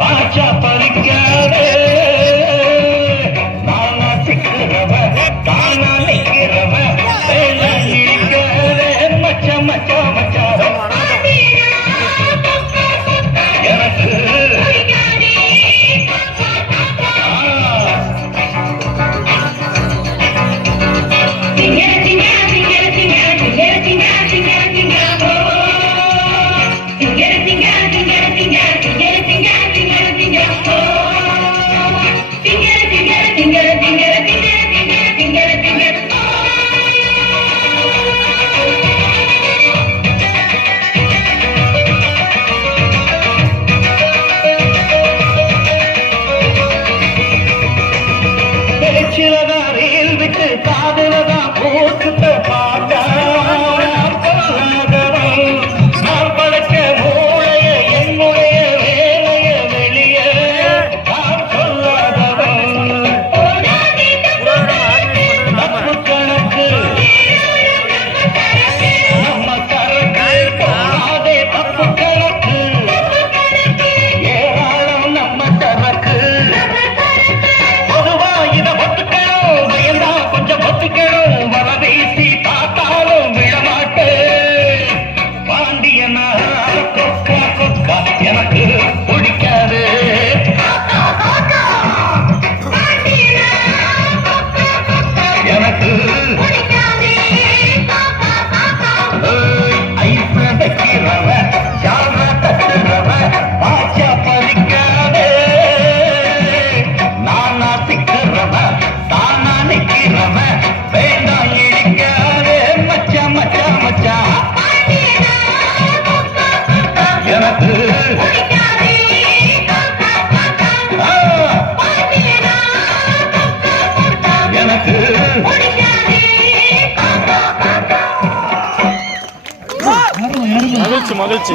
பாச்சா பறிக்காதே நானா சிக்கிறவ தானா நிக்கிறவ இடிக்காதே மச்சா மச்சா மச்சா எனக்கு காதலதான் போக்குத்த பாட்டா நான் படைச்ச மூளைய என்னுடைய வேலைய வெளிய நான் சொல்லாதவன் நம்ம கணக்கு நம்ம கணக்கு போகாதே தப்பு கணக்கு ஏராளம் நம்ம கணக்கு பொதுவா இதை ஒத்துக்கணும் பயந்தான் கொஞ்சம் ஒத்துக்கணும் வர வீசி பார்த்தாலும் விடமாட்டு பாண்டியனா கொக்கா கொக்கா எனக்கு பிடிக்காது எனக்கு ஐச வைக்கிறவ ஜான தட்டுறவ பாச்சா பறிக்காதே நானா சிக்கிறவ தானா நிக்கிறவ வேண்டாம் இடிக்காதே மச்சா மச்சா மச்சா எனக்கு எனக்கு மகிழ்ச்சி மகிழ்ச்சி.